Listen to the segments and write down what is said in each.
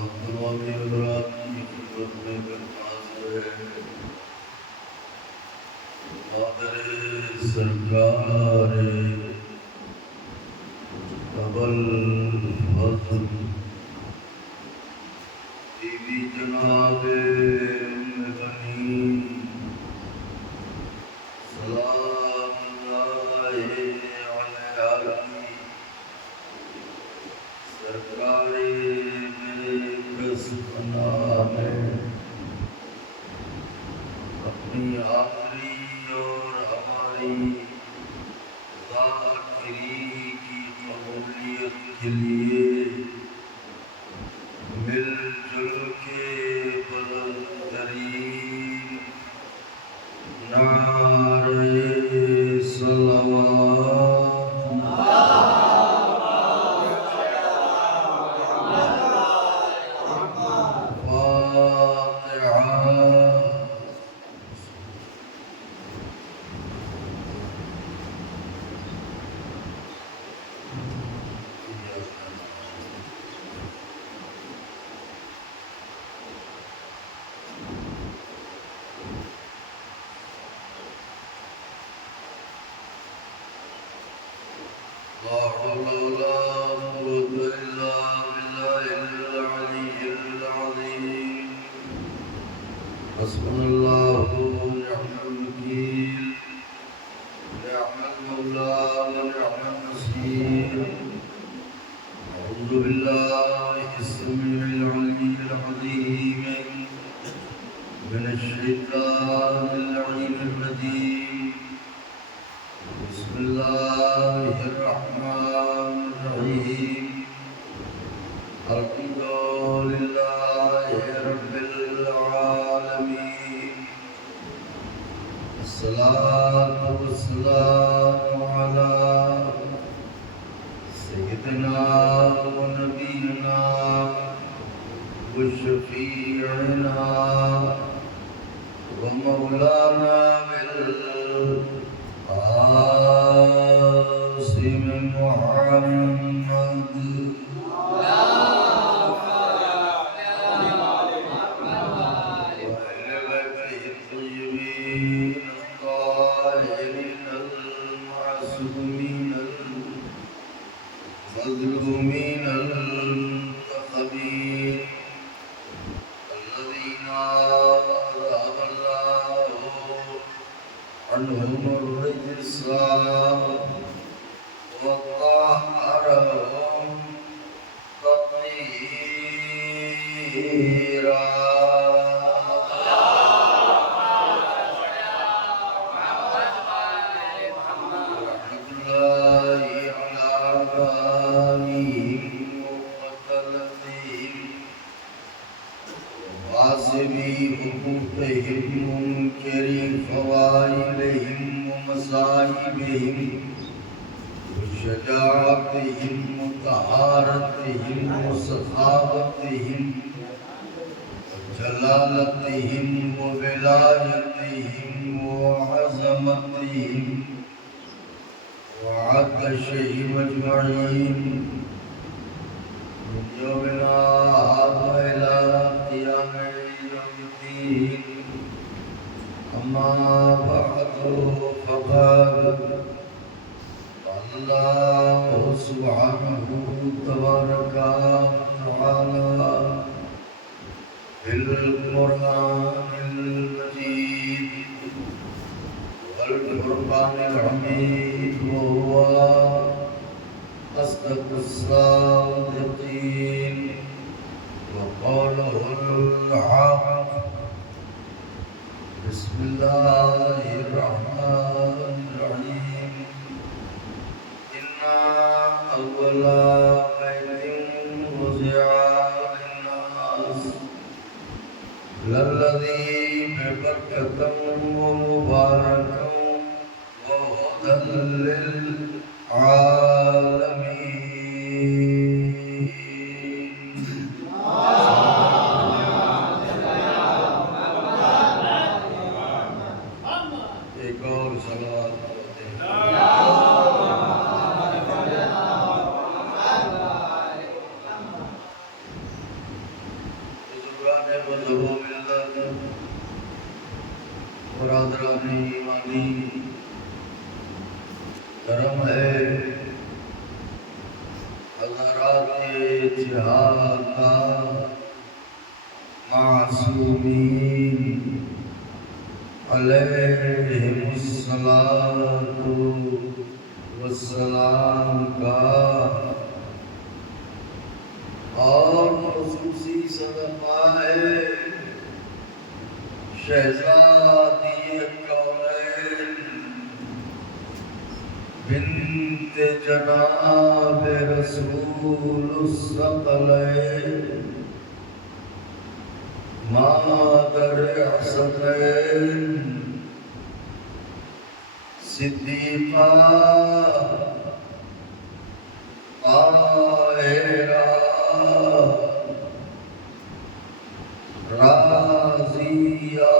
تمامی حضرات کی خدمت میں درخواست ہے مادر سرکار ابل فضل بی بی جناب ام بنی سلام اللہ علیہ کی سرکار اپنی آخری اور ہماری ذاکری کی قبولیت کے لیے مل جل کے بلند ترین نعرہ صلوات حسبنا الله ونعم الوكيل نعم المولى ونعم النصير أعوذ بالله السميع العليم العظيم من الشيطان اللعين الرجيم بسم الله الرحمن الرحيم الحمد لله رب العالمين الصلاة والسلام على سيدنا ونبينا وشفيعنا ومولانا بالقاسم محمد المظلومين المنتخبين الذين أذهب الله عنهم الرجس وطهرهم تطهيرا حقوقهم منكر فوائلهم ومصائبهم وشجاعتهم وطهارتهم وسخاوتهم وجلالتهم وولايتهم وعظمتهم وعطشهم أجمعين من يومنا هذا إلى قيام أما بعد فقد الله سبحانه تبارك وتعالى في القرآن المجيد والفرقان الحميد وهو أصدق الصادقين وقوله الحق بسم الله الرحمن الرحيم إنا أول بيت وضع للناس للذي ببركة ومباركة وهدى للعالمين مذہب و ملت برادران ایمانی کرم ہے حضرات جہاد کا معصومین علیہم الصلاۃ والسلام کا اور خصوصی صدقہ ہے شہزادی کونین بنت جناب رسول الثقلین مادر حسنین صدیقہ طاہرہ راضیہ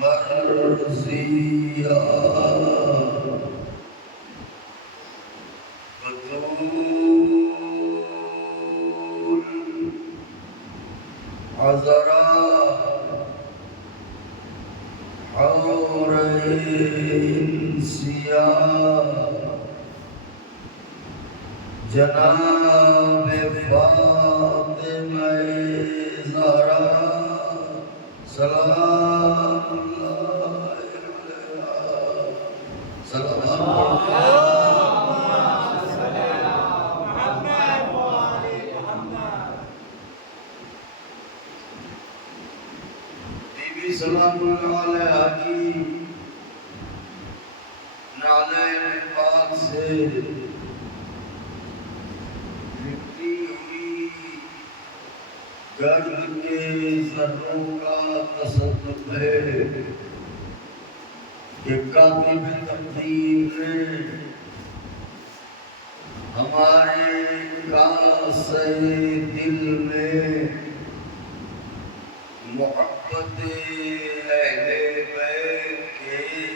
مرضیہ بطول عذرا حورین سیاہ جناب فاطمہ زہرا سلام اللہ علیہا بی بی سلام اللہ علیہا کی نعلین پاک سے گرد کے ذروں کا تصدق ہے کہ کاتب تقدیر نے ہمارے کاسے دل میں محبت اہل بیت کے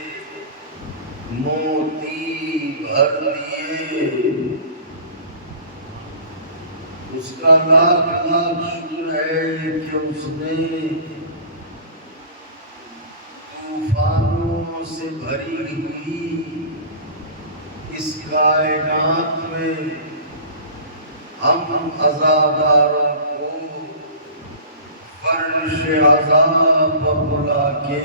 موتی بھر دیے اس کا لاکھ لاکھ شکر ہے کہ اس نے طوفانوں سے بھری ہوئی اس کائنات میں ہم عزاداروں کو فرش عذاب پر بلا کے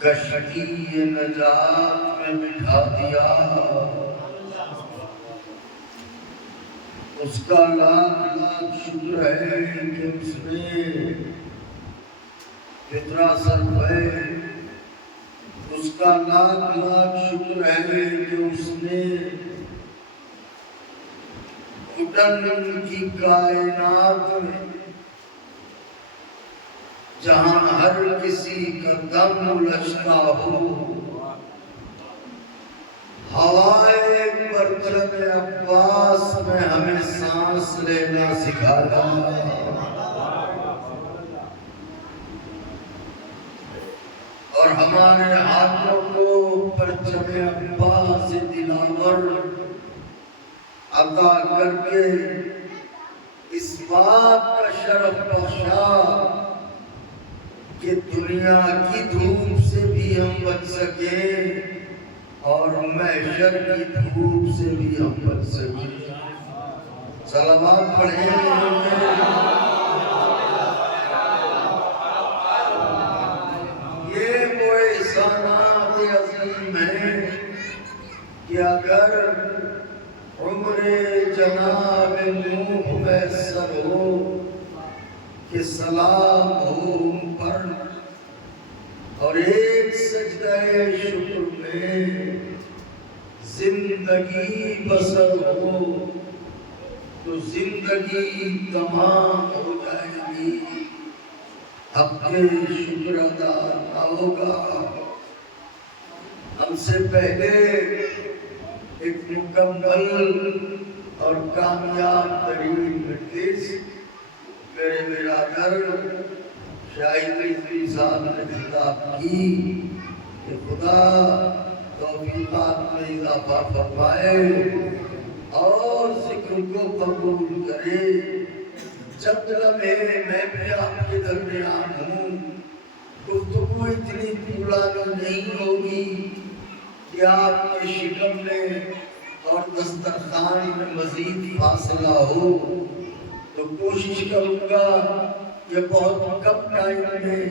کشتی نجات میں بٹھا دیا اس کا لاکھ لاکھ شکر ہے کہ اس نے فطرہ سرب ہے اس کا لاکھ لاکھ شکر ہے کہ اس نے گھٹن کی کائنات میں جہاں ہر کسی کا دم الجھتا ہو ہوائے پرچم عباس میں ہمیں سانس لینا سکھایا اور ہمارے ہاتھوں کو پرچم عباس دلاور عطا کر کے اس بات کا شرف بخشا کہ دنیا کی دھوپ سے بھی ہم بچ سکیں اور محشر کی دھوپ سے بھی ہم بچ سکیں صلوات پڑھیں یہ وہ احسانات عظیم ہیں کہ اگر عمر جناب نوح میسر ہو کہ سلام ہو ان پر اور ایک سجدہ شکر میں زندگی بسر ہو تو زندگی تمام ہو جائے گی حق کے شکر ادا نہ ہوگا ہم سے پہلے ایک مکمل اور کامیاب ترین مجلس میرے برادر شاہد رضوی صاحب نے خطاب کی کہ خدا توفیقات میں اضافہ فرمائے اور ذکر کو قبول گزرے، چند لمحے میں بھی آپ کے درمیان ہوں، گفتگو اتنی طولانی نہیں ہوگی کہ آپ کے شکم میں اور دسترخوان میں مزید فاصلہ ہو، تو کوشش کروں گا کہ بہت کم ٹائم میں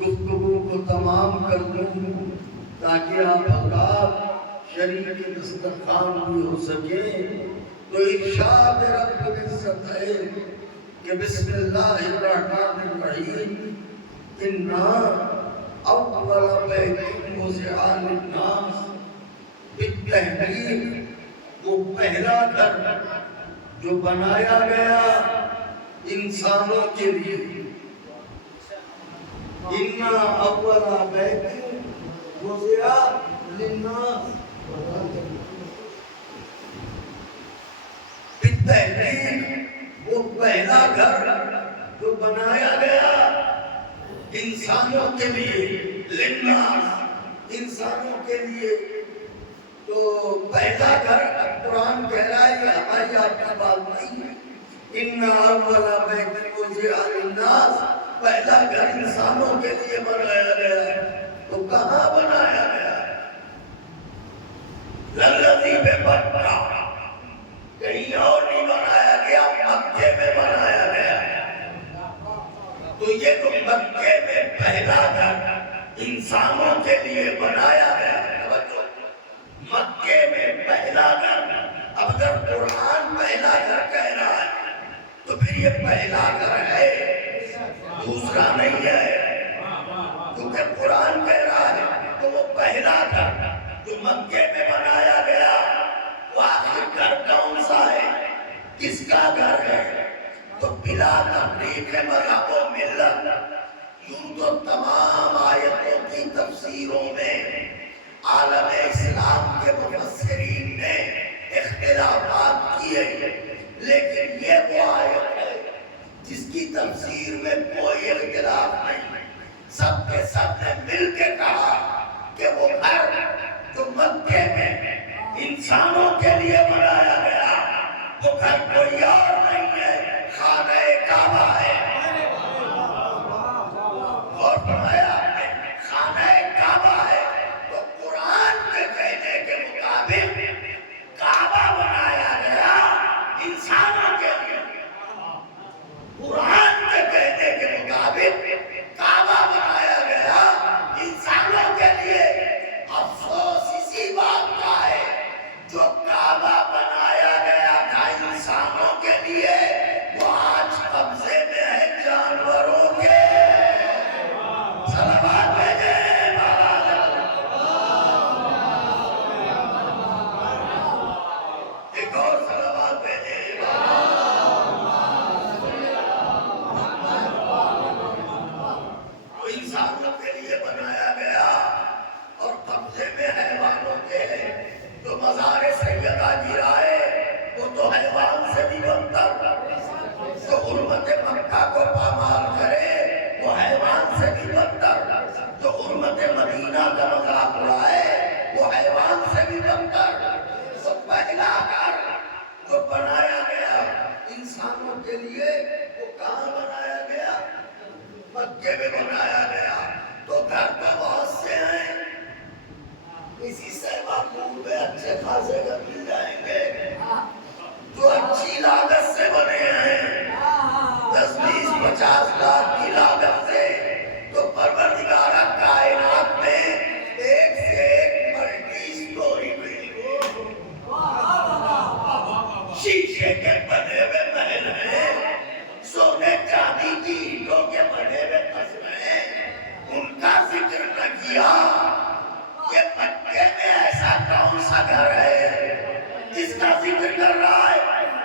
گفتگو کو تمام کر دوں تاکہ آپ حضرات شریک دسترخوان بھی ہو سکے۔ تو ارشاد رب العزت ہے کہ بسم اللہ الرحمن الرحیم، اِنَّا اَوَّلَ بَيْتٍ وُضِعَ لِلنَّاسِ، بالتحقیق وہ پہلا گھر جو بنایا گیا انسانوں کے لیے، اِنَّا اَوَّلَ بَيْتٍ وُضِعَ لِلنَّاسِ، بالتحقیق وہ پہلا گھر جو بنایا گیا انسانوں کے لیے، للناس، انسانوں کے لیے۔ تو پہلا گھر قرآن کہہ رہا ہے، یہ ہماری آپ کی بات نہیں ہے، اِنَّا أَوَّلَ بَيْتٍ وُضِعَ لِلنَّاسِ، پہلا گھر انسانوں کے لیے بنایا گیا ہے۔ تو کہاں بنایا گیا ہے؟ لَلَّذِي بِبَکَّةَ، کہیں اور نہیں بنایا گیا، مکے میں بنایا گیا ہے۔ تو یہ تو مکے میں پہلا گھر انسانوں کے لیے بنایا گیا ہے، مکے میں پہلا گھر۔ اب اگر قرآن پہلا گھر کہہ رہا ہے تو پھر یہ پہلا گھر ہے، دوسرا نہیں ہے، کیونکہ قرآن کہہ رہا ہے تو وہ پہلا گھر جو مکے میں بنایا گیا، وہ آخر گھر کون سا ہے، کس کا گھر ہے؟ تو بلا تفریق مذہب و ملت، یوں تو تمام آیتوں کی تفسیروں میں عالم اسلام کے مفسرین نے اختلافات کیے، لیکن یہ وہ آیت ہے جس کی تفسیر میں کوئی اختلاف نہیں، سب کے سب نے مل کے کہا کہ وہ گھر جو مکے میں انسانوں کے لیے بنایا گیا، وہ گھر کوئی اور نہیں ہے، خانہ کعبہ ہے۔ اور فرمایا خانہ کعبہ ہے، تو قرآن کے کہنے کے مطابق کعبہ بنایا گیا انسانوں کے لیے، قرآن کے کہنے کے مطابق کعبہ بنایا گیا انسانوں کے لیے۔ افسوس اسی بات کا ہے جو کعبہ بنایا گیا تھا انسانوں کے لیے، وہ آج قبضے میں ہے جانوروں کے۔ صلوات بھیجے ایک اور صلوات بھیجے۔ وہ انسانوں کے لیے بنایا گیا اور قبضے میں حیوانوں کے۔ تو مزار سیدہ گرائے وہ تو حیوان سے بھی بدتر، تو حرمت مکہ کو پامال کرے وہ حیوان سے بھی بدتر، تو حرمت مدینہ کا مذاق اڑائے وہ حیوان سے بھی بدتر۔ تو پہلا گھر جو بنایا گیا انسانوں کے لیے، وہ کہاں بنایا گیا؟ مکے میں بنایا گیا۔ تو گھر تو بہت سے ہیں، اسی سے محبوب میں اچھے خاصے گھر مل جائیں گے جو اچھی لاگت سے بنے ہیں، 10-20-50 لاکھ کی لاگت سے۔ تو پروردگارہ کائنات میں ایک سے ایک ملٹی سٹوری بلڈنگ، شیشے کے بنے ہوئے محل ہیں، سونے چاندی کی اینٹوں کے بنے ہوئے قصرے ہیں، ان کا ذکر نہ کیا۔ یہ مکے میں ایسا کون سا گھر ہے جس کا ذکر کر رہا ہے؟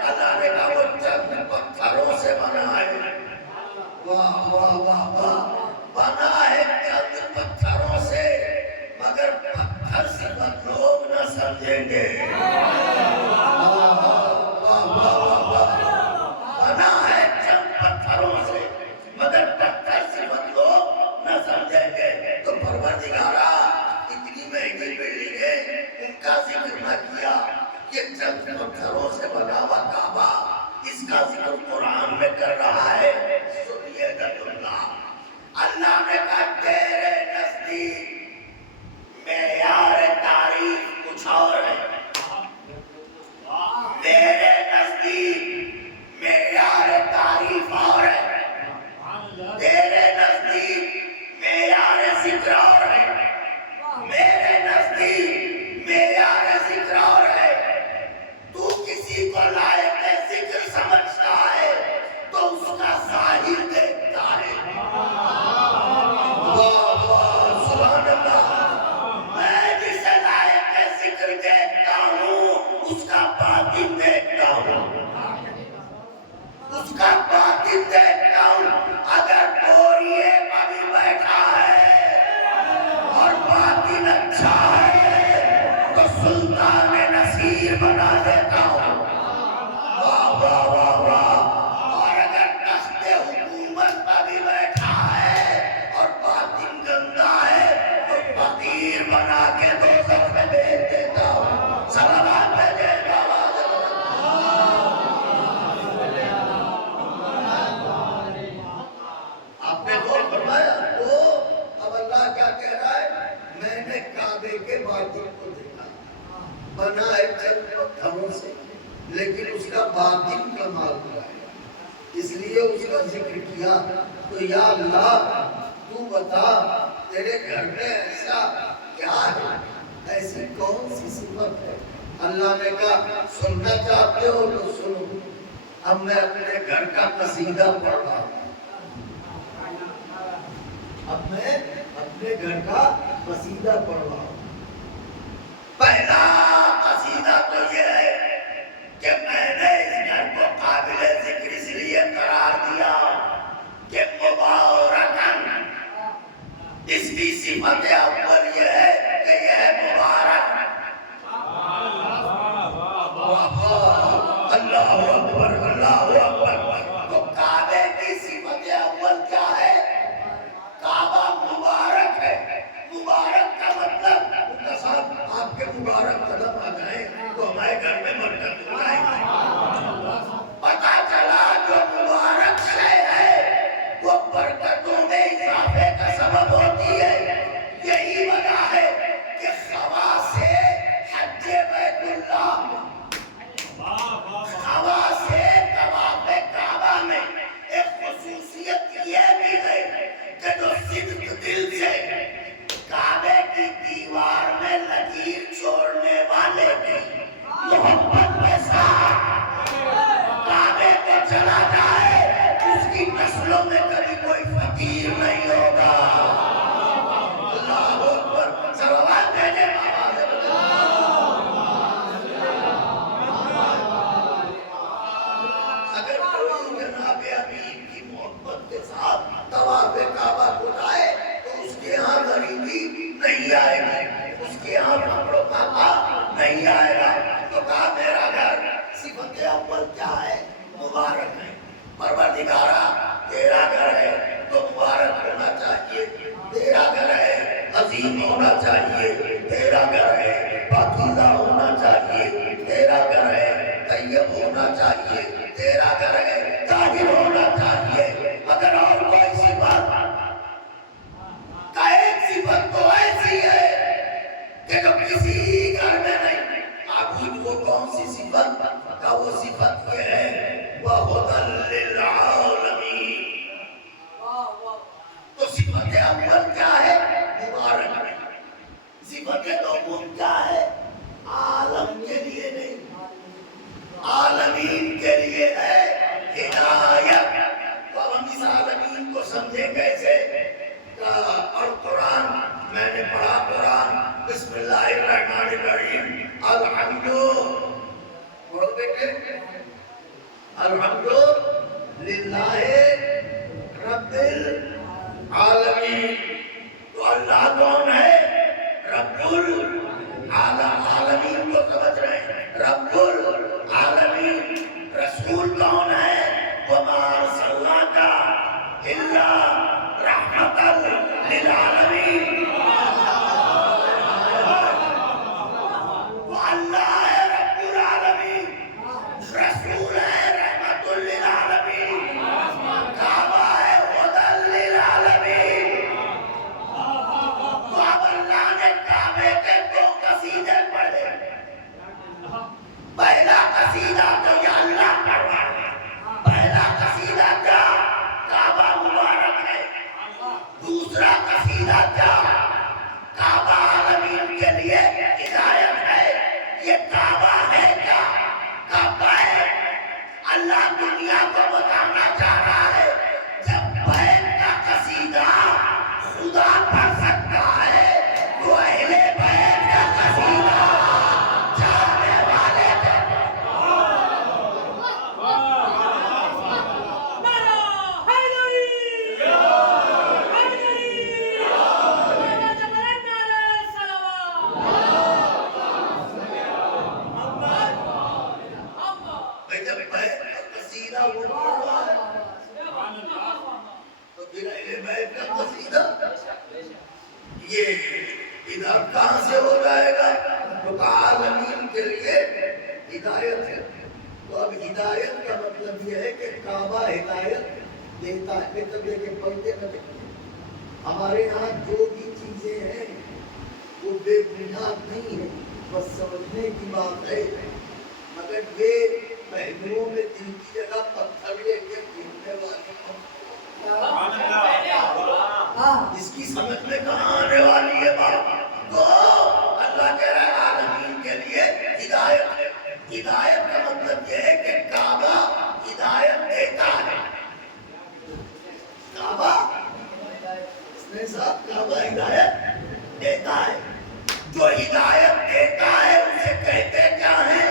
اللہ نے کہا وہ چند پتھروں سے بنا ہے۔ واہ واہ واہ واہ، بنا ہے چند پتھروں سے، مگر پتھر صرف لوگ نہ سمجھیں گے۔ بنا ہے چند پتھروں سے، مگر پتھر صرف لوگ نہ سمجھیں گے۔ تو پروردگارہ اتنی مہنگی بلڈنگ ہے، ان کا ذکر نہ کیا۔ یہ چند پتھروں سے بنا ہوا کعبہ، اس کر رہا ہے. سنیے گا اللہ. اللہ نے کہا تیرے نزدیک معیار تعریف کچھ اور ہے. میرے نزدیک معیار تعریف اور ہے. تیرے نزدیک معیار ذکر اور ہے. میرے نزدیک معیار ذکر اور ہے. تو کسی کو لائق ذکر سمجھتا ہے تو اس کا ظاہر دیکھتا ہے. سبحان اللہ. میں جسے لائق ذکر دیکھتا ہوں اس کا باطن دیکھتا ہوں. اس کا باطن دیکھتا ہوں. اگر بوریے ابھی بیٹھا ہے اور باطن اچھا ہے تو سلطان نصیر بنا دیتا ہوں. واہ واہ واہ واہ. اور اگر تخت حکومت پر بھی بیٹھا ہے اور باطن گندا ہے تو فقیر بنا کے دوزخ میں بھیج دیتا ہوں. صلوات بھیجے بابا. آپ نے غور فرمایا وہ اب اللہ کیا کہہ رہا ہے؟ میں نے کعبے کے باطن کو دیکھا. بنا ہے چند پتھروں سے لیکن اس کا باطن کمال ہوا ہے. اس لیے اس کا ذکر کیا. تو یا اللہ تو بتا تیرے گھر میں ایسا کیا ہے؟ ایسی کون سی صفت ہے؟ اللہ نے کہا سننا چاہتے ہو تو سنو. اب میں اپنے گھر کا قصیدہ پڑھ رہا ہوں. اب میں اپنے گھر کا قصیدہ پڑھ رہا ہوں. پہلا قصیدہ تو یہ ہے کہ میں نے اس گھر کو قابل ذکر اس لیے قرار دیا کہ مبارکن. اس کی صفت اول یہ ہے کہ یہ مبارک. اللہ اکبر اللہ اکبر. تو کعبے کی صفت اول کیا ہے؟ کعبہ مبارک ہے. مبارک کا مطلب صاحب آپ کے مبارک قدم آ جائیں تو ہمارے گھر میں برکت ہو جائے گی. پتا چلا جو مبارک شے ہے وہ برکتوں میں اضافے کا سبب ہوتی ہے. یہی وجہ ہے کہ خواص حج بیت اللہ خواص طواف کعبہ میں ایک خصوصیت یہ بھی ہے کہ جو صدق دل سے کعبے کی دیوار میں لکیر چھوڑنے والے بھی محبت کے ساتھ کعبے کو چلا جائے اس کی نسلوں میں کبھی کوئی فقیر نہیں ہوگا. اللہ اکبر. صلوات بھیجے بابا. اگر کوئی جناب امین کی محبت کے ساتھ طواف کعبہ کو جائے تو اس کے یہاں غریبی نہیں آئے گی. اس کے یہاں فقر و فاقہ نہیں آئے گا. تو کہا میرا گھر صفت اول کیا ہے؟ مبارک ہے. پروردگارا تیرا گھر ہے تو مبارک ہونا چاہیے. تیرا گھر ہے عظیم ہونا چاہیے. تیرا گھر ہے پاکیزہ ہونا چاہیے. تیرا گھر ہے طیب ہونا چاہیے. تیرا گھر ہے طاہر ہونا چاہیے. اگر اور کوئی صفت کا ایک صفت تو ایسی ہے کہ جو کسی گھر میں نہیں. معبود وہ کون سی صفت کا؟ وہ صفت یہ ہے وَهُدًى لِّلْعَالَمِينَ. تو صفت اول کیا ہے؟ مبارک. صفت دوم کیا ہے؟ عالم کے لیے نہیں عالمین کے لیے ہے ہدایت. تو ہم اس عالمین کو سمجھے کیسے؟ اور قرآن میں نے پڑھا. قرآن بسم اللہ الرحمن الرحیم. الحمد پڑھو بیٹے. الحمد للہ رب العالمین. تو اللہ کون ہے؟ رب العالمین کو سمجھ رہے ہیں؟ رب العالمین. رسول کون ہے؟ وما ارسلناک الا رحمۃ للعالمین. وہ اللہ ہے رب العالمین. رسول ہے رحمۃ للعالمین. قصیدہ تو یا اللہ پڑھوانا. پہلا قصیدہ کیا؟ کعبہ مبارک ہے. دوسرا قصیدہ کیا؟ کعبہ عالمین کے لیے ہدایت ہے. یہ کعبہ ہے کیا؟ کعبہ ہے. اللہ دنیا کو بتانا چاہ رہا ہے جب بیت کا قصیدہ خدا پڑھ سکتا ہے تو اہل بیت کا قصیدہ جاننے والے جب بیت کا قصیدہ وہ پڑھ رہا ہے تو پھر اہل بیت کا قصیدہ یہ ادھر کہاں سے ہو جائے گا؟ تو عالمین کے لیے ہدایت ہے. تو اب ہدایت کا مطلب یہ ہے کہ کعبہ ہدایت دیتا ہے. مطلب یہ کہ پڑھتے نہ دیکھتے. ہمارے یہاں جو بھی چیزیں ہیں وہ بے بنیاد نہیں ہے, بس سمجھنے کی بات ہے. مگر یہ پہلوؤں میں دل کی جگہ پتھر لے کے گھومنے والے اس کی سمجھ میں کہاں آنے والی ہے بات؟ تو اللہ کہہ رہا ہے عالمین کے لیے ہدایت ہے. ہدایت کا مطلب یہ ہے کہ کعبہ ہدایت دیتا ہے. کعبہ اس نے صاحب کعبہ ہدایت دیتا ہے. جو ہدایت دیتا ہے اسے کہتے کیا ہیں؟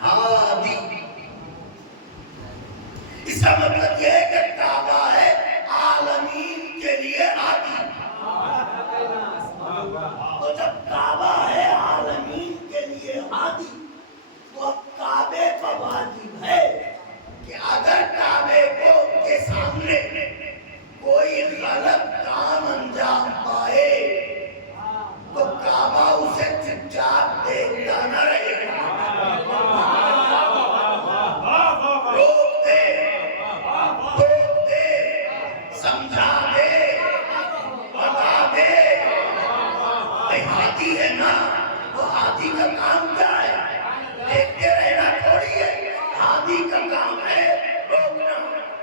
ہادی. اس کا مطلب یہ ہے کہ کعبہ ہے عالمین کے لیے ہادی. تو جب کعبہ ہے عالمین کے لیے ہادی تو اب کعبے کا واجب ہے کہ اگر کعبے کو کے سامنے کوئی غلط کام انجام پائے تو کعبہ اسے چپ چاپ دیکھتا نہ رہے. روک دے, ٹوک دے, سمجھا دے, بتا دے. ہادی ہے نا, تو ہادی کا کام کیا ہے؟ دیکھتے رہنا تھوڑی ہے. ہادی کا کام ہے روکنا,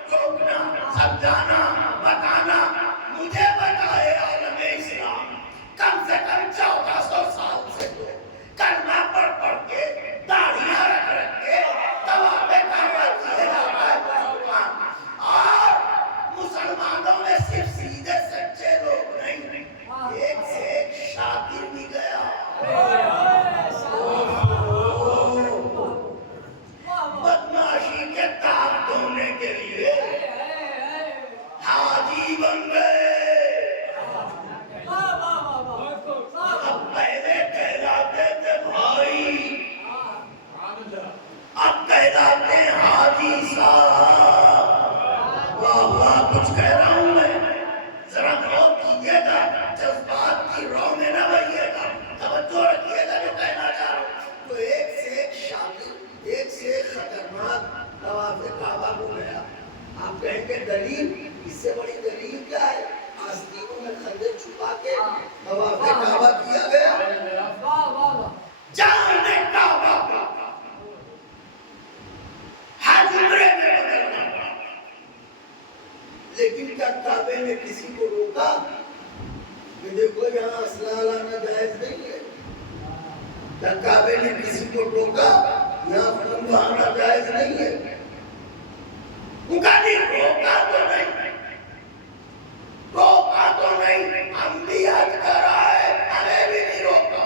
ٹوکنا, سمجھانا, بتانا. مجھے بتائے عالم اسلام کم سے کم 1400 سال سے تو کلمہ پڑھ پڑھ کے داڑھیاں رکھ رکھ کے طواف کعبہ کیے جا رہا ہے مسلمان. اور مسلمانوں میں صرف سیدھے سچے لوگ نہیں, ایک سے ایک شاطر بھی گیا. بدماشی کے تاب دھونے کے لیے حاجی بن گئے. اب پہلے کہلاتے تھے بھائی, اب کہلاتے ہیں حاجی صاحب. واہ واہ, کچھ کہہ رہا ہوں میں, ذرا غور کیجیے گا, جذبات کی رو میں نہ بھئیے گا, توجہ رکھیے گا جو کہنا چاہ رہا ہوں. تو ایک سے ایک شاطر, ایک سے ایک خطرناک طواف کعبہ کو گیا. آپ کہیں گے دلیل, اس سے بڑی دلیل کیا ہے؟ آستینوں میں خنجر چھپا کے طواف کعبہ کیا گیا. جان نے کعبہ کو حج عمرے میں بدلنا پڑا. لیکن کیا کعبے نے کسی کو روکا کہ دیکھو یہاں اسلحہ لانا جائز نہیں ہے؟ کیا کعبے نے کسی کو روکا یہاں خون بہانا جائز نہیں ہے؟ ان کا نہیں روکا تو نہیں, روکا تو نہیں. ہم بھی حج کر رہا ہے, ہمیں بھی نہیں روکا.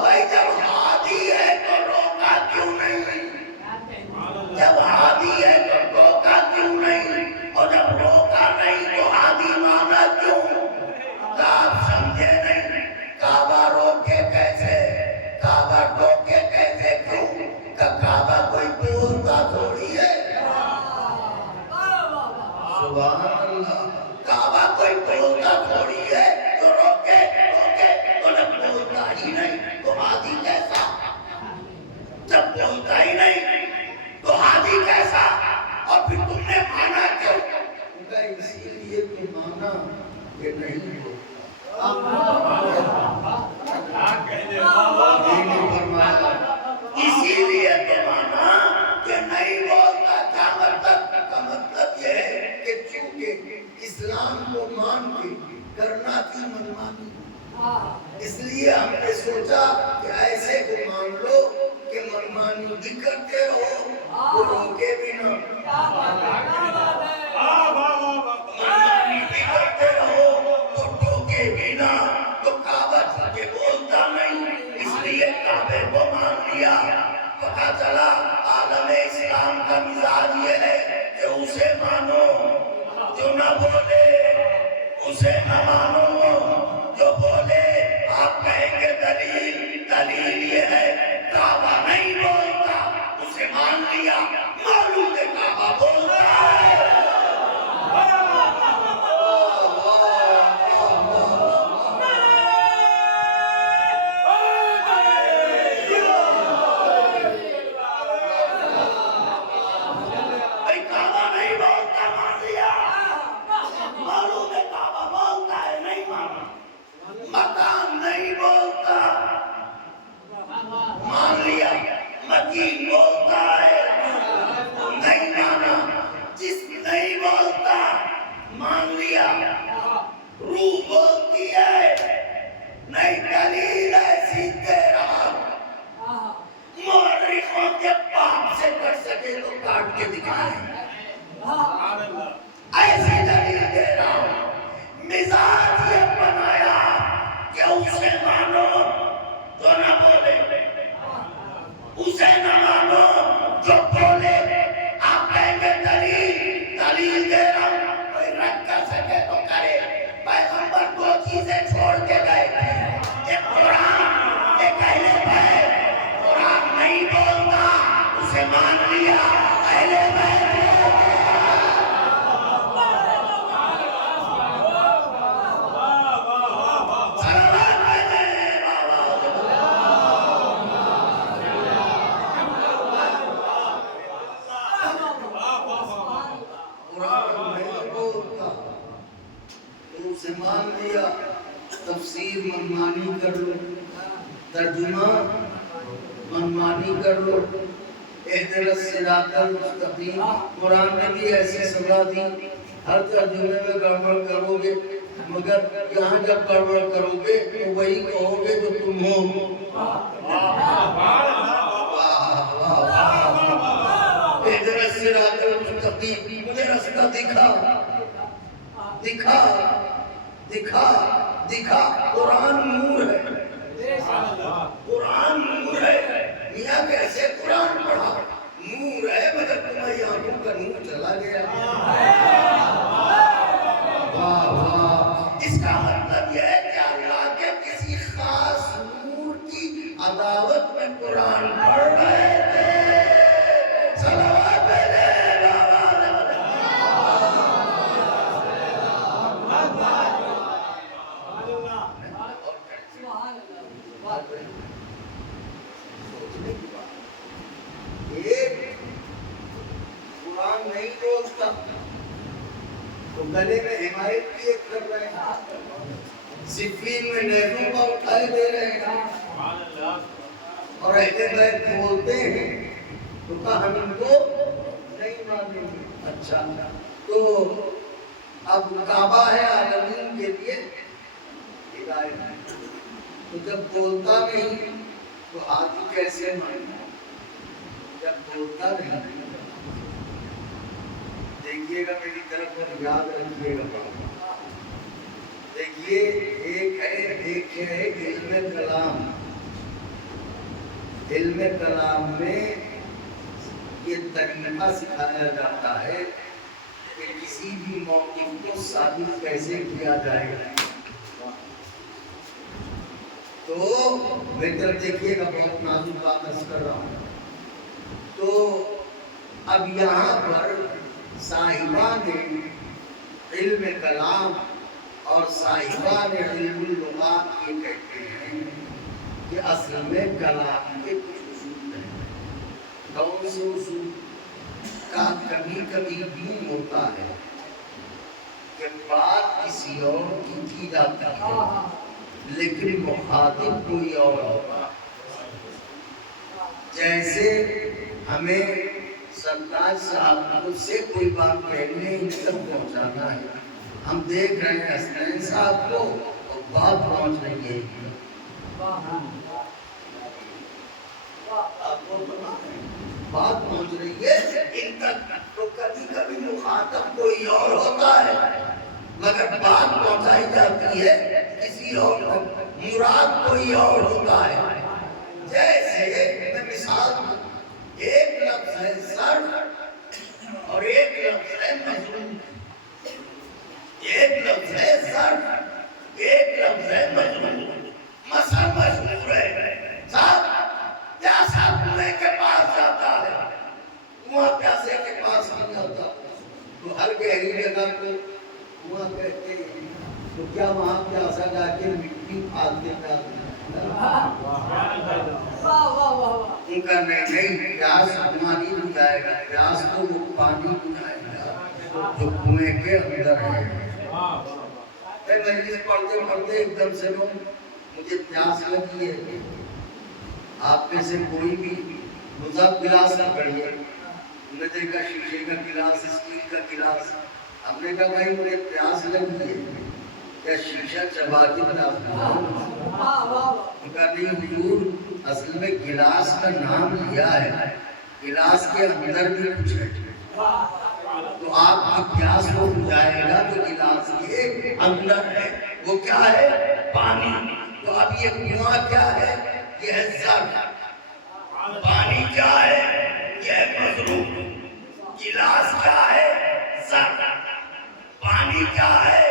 بھائی جب ہادی ہے تو روکا کیوں نہیں؟ جب ہادی ہے تو روکا کیوں نہیں؟ اور جب روکا نہیں تو ہادی مانا کیوں؟ آپ سمجھے نہیں. کعبہ روکے کیسے, کعبہ ٹوکے کیسے, کیوں؟ کہ کعبہ کوئی بولتا تھوڑی ہے. سبحان اللہ. کعبہ کوئی بولتا تھوڑی ہے تو روکے روکے. تو جب بولتا ہی نہیں تو ہادی کیسا؟ جب بولتا ہی نہیں تو ہادی کیسا؟ اور پھر تم نے مانا کیوں؟ ان کا اسی لیے کہ مانا کہ نہیں ہوتا. اسی لیے تو مانا کہ نہیں بولتا تھا، مطلب کا مطلب یہ ہے کہ چونکہ اسلام کو مان کے کرنا تھی منمانی، اس لیے ہم نے سوچا کہ ایسے کو مان لو کہ منمانی بھی کرتے رہو، وہ روکے بھی نہ، منمانی بھی کرتے رہو وہ ٹوکے بھی نہ، تو کعبہ تھا کہ بولتا نہیں، اس لیے کعبے کو مان لیا۔ پتا چلا عالم اسلام کا مزاج یہ ہے کہ اسے مانو جو نہ بولے، اسے نہ مانو جو بولے۔ آپ کہیں گے دلیل یہ ہے کعبہ نہیں بولتا، اسے مان لیا، معلوم ہے کعبہ بولتا ہے۔ مکان نہیں بولتا، مان لیا، مکین بولتا ہے، نہیں مانا، جسم نہیں بولتا، مان لیا، روح بولتی ہے، نہیں دلیل ایسی دے رہا، مورخوں کے پاپ سے کر سکے تو کاٹ کے دکھائیں، ایسی دلیل دے رہا ہوں۔ مزاج یہ بنایا کہ اسے مانو تو نہ بولے، اسے نہ مانو جو بولے۔ آپ کہیں گے دلیل دے رہا ہوں، کوئی رد کر سکے تو کرے۔ پیغمبر دو چیزیں چھوڑ کے گئے، ایک قرآن، ایک اہل بیت۔ قرآن نہیں بولتا، اسے مان لیا، اہل بیت مان لیا، تفسیر منمانی کر لو، ترجمہ منمانی کر لو، اہدنا الصراط المستقیم۔ قرآن نے بھی ایسی سزا دی، ہر ترجمے میں گڑبڑ کرو گے، مگر یہاں جب گڑبڑ کرو گے تو وہی کہو گے جو تم ہو۔ اہدنا الصراط المستقیم، مجھے راستہ دکھا۔ قرآن نور ہے، قرآن نور ہے۔ میاں کیسے قرآن پڑھا؟ نور ہے مگر تمہاری آنکھوں کا نور چلا گیا۔ واہ واہ، اس کا مطلب یہ ہے کہ اللہ کے کسی خاص نور کی عداوت میں قرآن پڑھ رہے تھے۔ قرآن نہیں بولتا تو گلے میں حمایت بھی ایک کر رہے ہیں، صفین میں نہروں کا اٹھائے دے رہے ہیں، اور اہل بیت بولتے ہیں تو کہا ہم ان کو نہیں مانیں گے۔ اچھا، تو اب کعبہ ہے عالمین کے لیے ہدایت، تو جب بولتا نہیں تو آدمی کیسے مانے؟ جب بولتا نہیں، دیکھیے گا میری طرف پر، یاد رکھیے گا۔ دیکھیے ایک ہے علم کلام۔ علم کلام میں یہ طریقہ سکھایا جاتا ہے کہ کسی بھی موقف کو ثابت کیسے کیا جائے گا۔ تو بہتر دیکھیے گا، بہت نازک بات کر رہا ہوں۔ تو اب یہاں پر صاحبان علم کلام اور صاحبان علم اللغات یہ کہتے ہیں کہ اصل میں کلام کے کچھ اصول ہیں۔ کون سے اصول؟ کا کبھی کبھی یوں ہوتا ہے کہ بات کسی اور کی جاتی ہے لیکن مخاطب کوئی اور ہوتا ہے۔ جیسے ہمیں سرتاج صاحب سے کوئی بات کہنے تک پہنچانا ہے. ہم دیکھ رہے ہیں حسنین صاحب کو اور بات پہنچ رہی ہے. آپ کو بات پہنچ رہی ہے ان تک. تو کبھی کبھی مخاطب کوئی اور ہوتا ہے مگر بات پہنچائی جاتی ہے کسی اور تک. مراد کوئی اور ہوتا ہے. جیسے میں مثال دوں، ایک لفظ ہے ظرف اور ایک لفظ ہے مظروف. ایک لفظ ہے ظرف، ایک لفظ ہے مظروف. مثلا مشہور ہے صاحب پیاسا کنویں کے پاس جاتا ہے، کنواں پیاسے کے پاس نہیں جاتا. تو ہر گہری جگہ کو کنواں کہتے ہیں. تو کیا وہاں پیاسا جا کے مٹی کھاد کے پیاسا ان کا نہیں پیاس ہماری بجھائے گا. پیاس تو وہ پانی بجھائے گا جو کنویں کے اندر ہے. مجلس پڑھتے پڑھتے ایک دم سے مجھے پیاس لگی ہے. آپ میں سے کوئی بھی مذہب گلاس نہ پڑھیے. ہم نے دیکھا شیشے کا گلاس، اسٹیل کا گلاس. ہم نے کہا بھائی مجھے پیاس لگی ہے، کیا شیشہ چبا کے گلاس پڑھاؤں؟ نہیں حضور، اصل میں گلاس کا نام لیا ہے، گلاس کے اندر بھی کچھ ہے. تو آپ کی پیاس کو بجھائے گا تو گلاس کے اندر ہے. وہ کیا ہے؟ پانی. تو اب یہ کنواں کیا ہے؟ یہ ہے ظرف. پانی کیا ہے؟ یہ ہے مظروف. گلاس کیا ہے؟ ظرف. پانی کیا ہے؟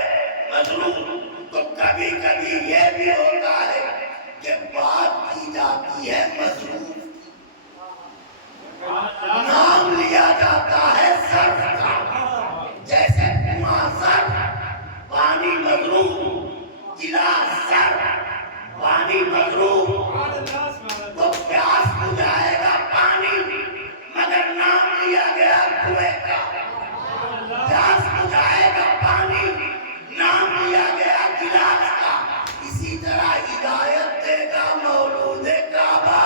مظروف. تو کبھی کبھی یہ بھی ہوتا ہے کہ بات کی جاتی ہے مظروف، نام لیا جاتا ہے ظرف کا. جیسے کنواں ظرف، پانی مظروف. گلاس ظرف، پانی مظروف. تو پیاس بجھائے گا پانی مگر نام لیا گیا کنویں کا. پیاس بجھائے گا پانی، نام لیا گیا گلاس کا. اسی طرح ہدایت دے گا مولود کعبہ،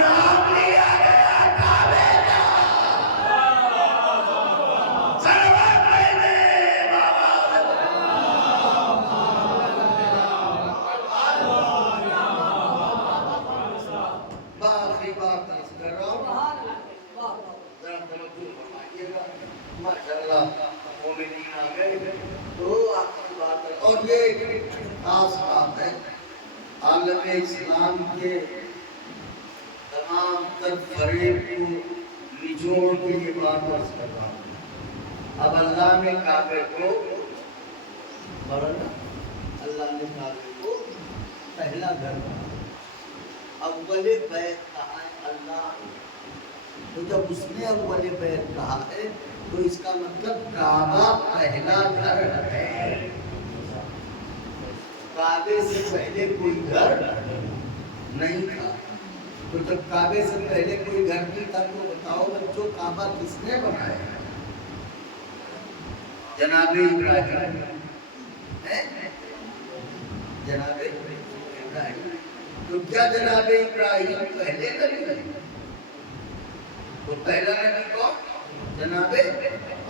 نام لیا گیا کعبے کا. سلوات پڑھتے بابا. آخری بات عرض کر رہا ہوں، ذرا توجہ فرمائیے گا. ماشاءاللہ مومنین آ گئے. تو آخری بات ہے اور یہ ایک خاص بات ہے. عالم اسلام کے تمام تر فریب کو نچوڑ کے یہ بات عرض کر رہا ہوں. اب اللہ نے کعبے کو اللہ نے کعبے کو پہلا گھر بنا. اول بیت کہا ہے اللہ. تو جب اس نے اول بیت کہا ہے تو اس کا مطلب کعبہ پہلا گھر ہے. کعبے سے پہلے کوئی گھر نہیں تھا. تو جب کعبے سے پہلے کوئی گھر نہیں تھا تو بتاؤ بچوں کعبہ کس نے بنایا؟ جناب ابراہیم. جناب ابراہیم. تو کیا جناب ابراہیم پہلے نبی ہے؟ تو پہلا نبی کون؟ جناب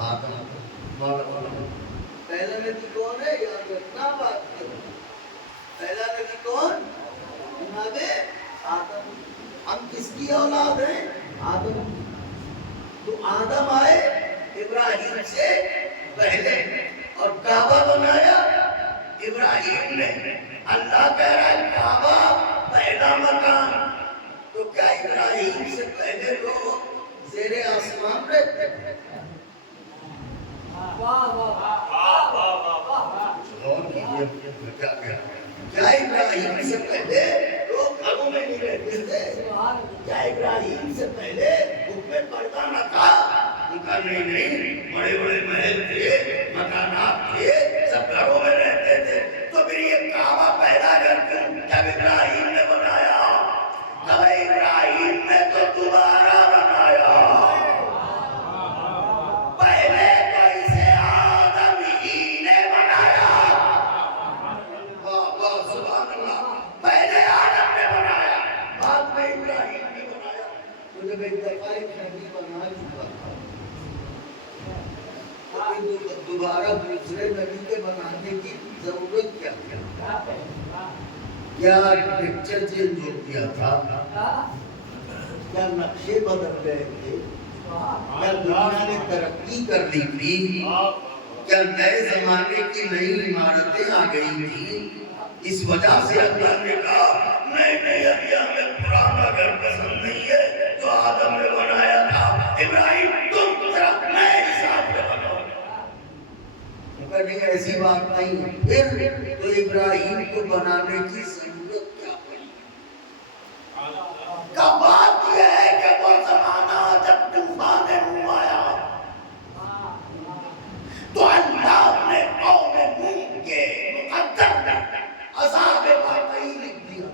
آدم. پہلا نبی کون ہے؟ یاد رکھنا بات کرو. پہلا نبی کون؟ جناب آدم. ہم کس کی اولاد ہیں؟ آدم. تو آدم آئے ابراہیم سے پہلے اور کعبہ بنایا ابراہیم نے. اللہ کہہ رہا ہے کعبہ پہلا مکان. تو کیا ابراہیم سے پہلے لوگ زیر آسمان رہتے تھے؟ کیا ابراہیم سے پہلے لوگ گھروں میں نہیں رہتے تھے؟ کیا ابراہیم سے پہلے اس میں پردہ نہ تھا؟ نہیں، بڑے بڑے محل تھے، مکانات تھے، سب گھروں میں رہتے تھے. تو پھر یہ کعبہ پہلا گھر کیوں جب ابراہیم نے بنایا؟ جب ابراہیم نے تو دوبارہ بنایا. پہلے تو اسے آدم ہی نے بنایا. واہ واہ سبحان اللہ. پہلے آدم نے بنایا، بعد میں ابراہیم نے بنایا. جب ایک دفعہ ایک نبی بنا چکا تھا تو دوبارہ دوسرے نبی کے بنانے کی ضرورت کیا کیا پکچر چینج ہو گیا تھا؟ کیا نقشے بدل گئے تھے؟ کیا دنیا نے ترقی کر لی تھی؟ کیا نئے زمانے کی نئی عمارتیں آ گئی تھی؟ اس وجہ سے اللہ نے کہا نہیں ابھی ہمیں پرانا گھر پسند نہیں ہے جو آدم نے بنایا تھا، ابراہیم تم ذرا نئے حساب سے بناؤ۔ نہیں ایسی بات نہیں، پھر تو ابراہیم کو بنانے کی ضرورت کیا پڑی؟ کا بات یہ ہے کہ وہ زمانہ جب طوفان نوح آیا تو اللہ نے قوم نوح کے مقدر عذاب واقعی لکھ دیا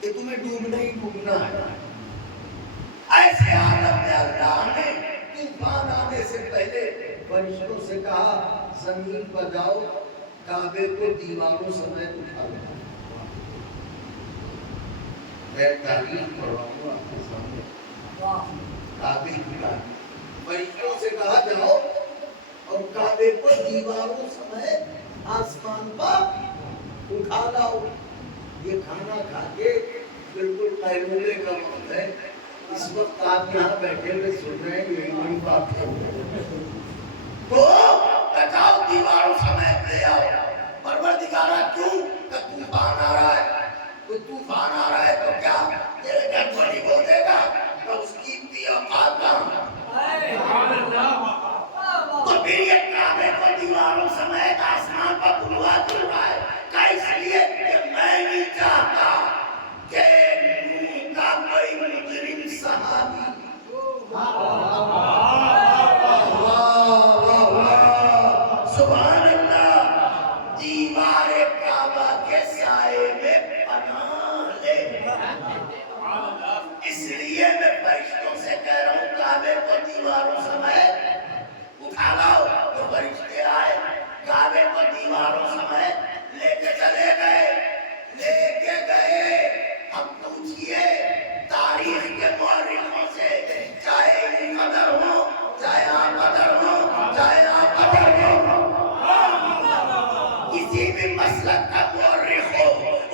کہ تمہیں ڈوبنا ہی ڈوبنا ہے۔ ایسے عالم میں اللہ نے طوفان آنے سے پہلے فرشتوں سے کہا زمین پر جاؤ، کعبے کو دیواروں سمیت اٹھا لو۔ میں تاریخ پڑھاؤں گا آپ کے سامنے، کعبے کی تاریخ۔ فرشتوں سے کہا جاؤ اور کعبے کو دیواروں سمیت آسمان پر اٹھا لاؤ۔ یہ کھانا کھا کے بالکل قیلولے کا وقت ہے، اس وقت آپ یہاں بیٹھے ہوئے سن رہے ہیں، یہی کوئی بات ہے تو کچاؤ دیواروں سمیت لے آؤ۔ پروردگارہ کیوں کہ طوفان آ رہا ہے، کوئی طوفان آ رہا ہے تو کیا تیرے گھر کو نہیں بولے گا تو اس کی اتنی اوقات کہاں؟ تو پھر یہ کعبے کو دیواروں سمیت آسمان پر بلوا کر رہا ہے کہ اس لیے کہ میں نہیں چاہتا کہ نوح کا کوئی مجرم صحابی سبحان اللہ دیوار کعبہ کے سائے میں پناہ لے۔ اس لیے میں فرشتوں سے کہہ رہا ہوں کعبے کو دیواروں سمیت اٹھا لاؤ۔ تو فرشتے آئے، کعبے کو دیواروں سمیت لے کے چلے گئے، لے کے گئے۔ اب پوچھئے تاریخ کے مورخوں سے، چاہے ابن قدر ہو، چاہے آپ قدر ہو، چاہے آپ قدر ہو، کسی بھی مسلک کا مورخ ہو،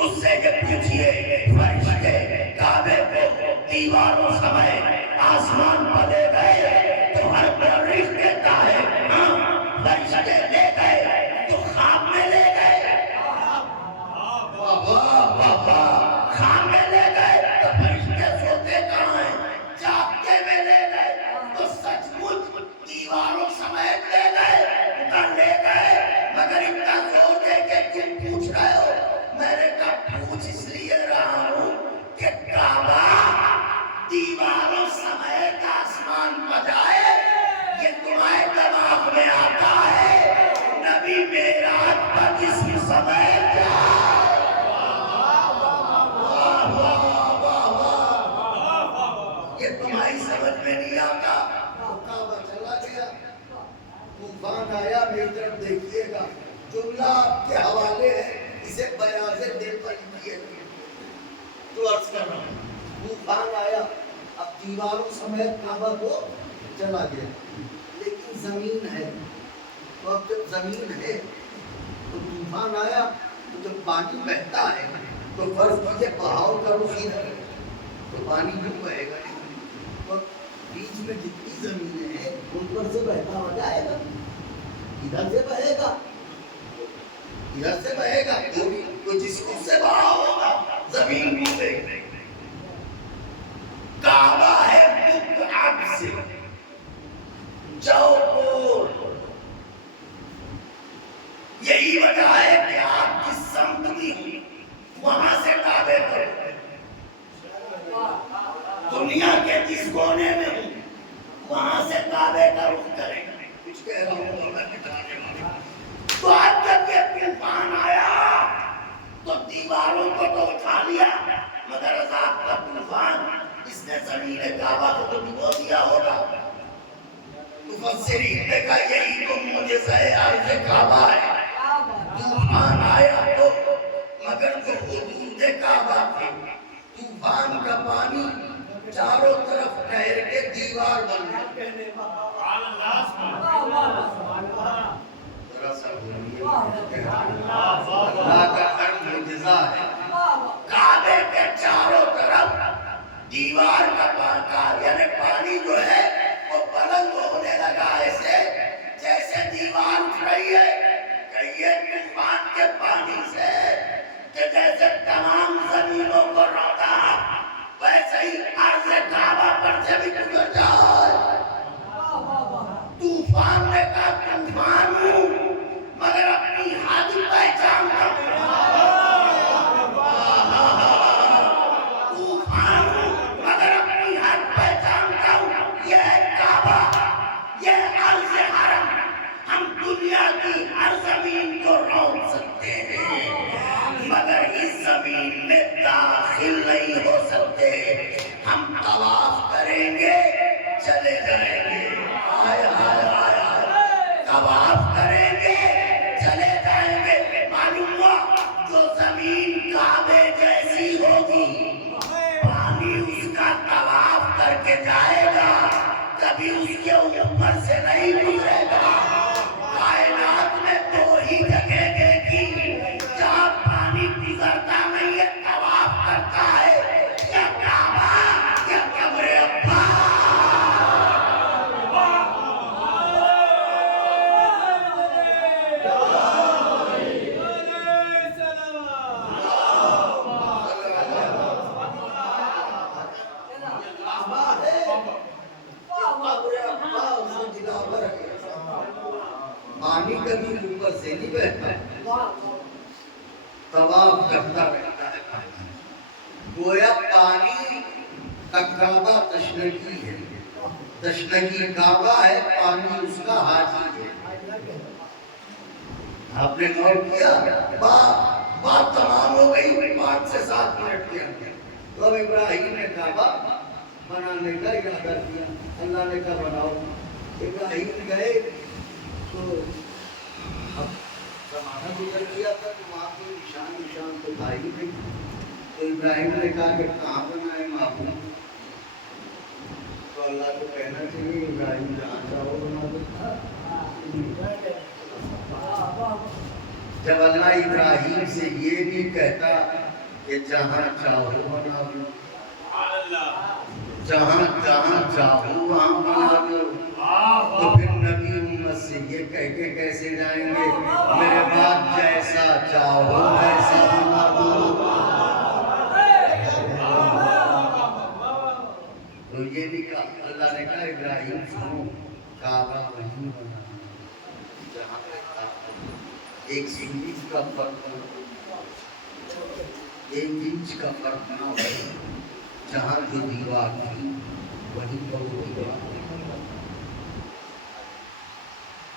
اس سے یہ پوچھئے فرشتے کعبے کو دیواروں سمیت آسمان پر لے گئے تو ہر مورخ کہتا ہے ہاں فرشتے لے گئے تو خواب میں لے گئے۔ خواب میں لے گئے تو فرشتے سوتے کہاں ہیں؟ جاگتے میں لے گئے تو سچ مچ دیواروں سمیت لے گئے، نہ لے گئے مگر اتنا زور دے کے کیوں پوچھ رہے ہو؟ میں نے کہا پوچھ اس لیے رہا ہوں کہ کعبہ دیواروں سمیت آسمان پر جائے، یہ تمہارے دماغ میں آتا ہے نبی معراج پر جسم سمیت جائے۔ یہ تمہاری سمجھ میں نہیں آتا۔ کعبہ چلا گیا، طوفان آیا، میری طرف دیکھیے گا، جملہ آپ کے حوالے ہے، اسے بیاض دل پر لکھیے تو عرض کر رہا ہوں۔ طوفان آیا، اب دیواروں سمیت کعبہ کو چلا گیا، لیکن زمین ہے، تو اب جب زمین ہے تو طوفان آیا تو جب پانی بہتا ہے تو فرض کیجئے بہاؤ کا رخ ادھر ہے تو پانی کیوں بہے گا؟ تو بیچ میں جتنی زمینیں ہیں ان پر سے بہتا ہوا جائے گا، ادھر سے بہے گا، ادھر سے بہے گا، تو جس کو سے بہا ہوگا زمین بھی بہے گی۔ کعبہ ہے مکعب سے چوکور، یہی وجہ ہے کہ آپ کی سمت بھی وہاں سے کعبے پر، دنیا کے جس کونے میں وہاں سے کعبے کا رخ کریں۔ کچھ کہہ رہا ہوں تو آج جب یہ طوفان آیا تو دیواروں کو تو اٹھا لیا مگر عذاب کا طوفان اس نے زمین کعبہ کو تو ڈبو دیا ہوگا۔ مفسرین نے کہا یہی تو معجزہ عرض کعبہ ہے۔ طوفان آیا تو مگر جو حدود کعبہ تھے، طوفان کا پانی چاروں طرف ٹھہر کے دیوار بن گئی. ذرا سا بولیے. اللہ کا ہر معجزہ ہے. کعبے کے چاروں طرف دیوار کا یعنی پانی جو ہے وہ بلند ہونے لگا ایسے جیسے دیوار اٹھ رہی ہے. کہیے طوفان کے پانی سے کہ جیسے تمام زمینوں کو روتا ویسے ہی عرض کعبہ پر سے بھی گزر جائے. طوفان نے کہا طوفان ہوں مگر اپنی حد پہچانتا ہوں. طوفان ہوں مگر اپنی حد پہچانتا ہوں. یہ ہے کعبہ، یہ عرض حرم. ہم دنیا کی ہر زمین کو روک سکتے ہیں مگر اس زمین میں داخل نہیں ہو سکتے. ہم طواف کریں گے چلے جائیں گے. طواف کریں گے چلے جائیں گے. معلوم ہوا جو زمین کعبے جیسی ہوگی پانی اس کا طواف کر کے جائے گا کبھی اس کے اوپر سے نہیں گزرے گا. کائنات میں دو ہی جگہ دیکھی جہاں پانی گزرتا نہیں ہے طواف کرتا ہے، یا کعبہ یا قبر ابا. پانی کبھی اوپر سے نہیں بہتا، طواف کرتا رہتا ہے. گویا پانی کا کعبہ تشنگی ہے، تشنگی کعبہ ہے، پانی اس کا حاجی ہے. آپ نے غور کیا؟ بات تمام ہو گئی 5 سے 7 منٹ کے اندر. تو اب ابراہیم نے کعبہ بنانے کا ارادہ کیا. اللہ نے کہا بناؤ. ابراہیم گئے تو اب زمانہ گزر گیا تھا تو وہاں کوئی نشان تو تھا ہی نہیں. تو ابراہیم نے کہا کہ کہاں بنائے معبود؟ تو اللہ کو کہنا چاہیے ابراہیم جہاں چاہو بنا دو. جب اللہ ابراہیم سے یہ بھی کہتا کہ جہاں چاہو بنا دو، جہاں چاہو وہاں بنا دو، تو پھر نبی امت سے یہ کہہ کے کیسے جائیں گے میرے بعد جیسا چاہو ویسا بنا دو؟ تو یہ نہیں کہا. اللہ نے کہا ابراہیم سنو، کعبہ وہیں بنا جہاں پہ ایک انچ کا فرق نہ ہو. جہاں جو دیوار تھی وہیں پر وہ دیوار.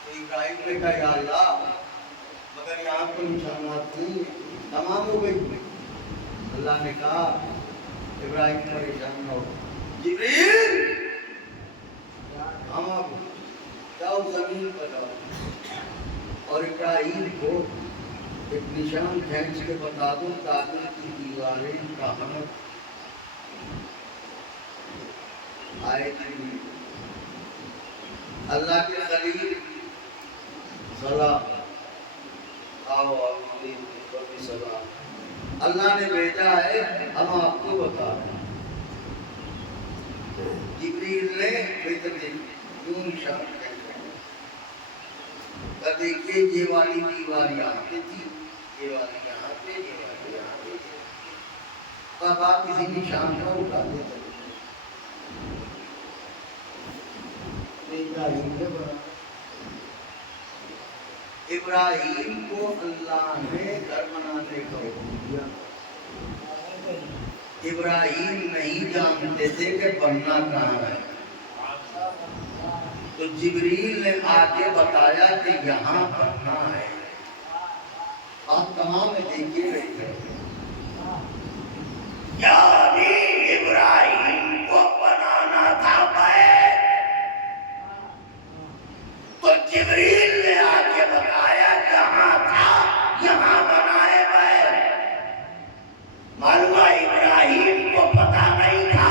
تو ابراہیم نے کہا یا اللہ مگر یہاں پر نشانات نہیں، تمام ہو گئی. اللہ نے کہا ابراہیم پریشان نہ ہو، جبریل ہم آپ جاؤ زمین پر جاؤ اور ابراہیم کو ایک نشان کھینچ کے بتا دو تاکہ کی دیواریں کہاں آئے تھی. اللہ کے خلیل سلام آؤ سلام. اللہ نے بھیجا ہے ہم آپ کو بتا رہے ہیں. جبریل نے کیوں نشان دیکھیے یہ والی دیوار یہاں پہ تھی، یہ والی یہاں پہ، یہ والی یہاں پہ. تب آپ کسی نشان کا اٹھاتے تھے. ابراہیم کو اللہ نے گھر بنانے کا حکم دیا. ابراہیم نہیں جانتے تھے کہ بننا کہاں ہے. تو جبریل نے آ کے بتایا کہ یہاں بننا ہے. آپ تمام دیکھیے رہے یعنی ابراہیم کو بنانا تھا بیت، تو جبریل نے آ کے بتایا جہاں تھا یہاں بنائے بیت. معلوم ابراہیم کو پتا نہیں تھا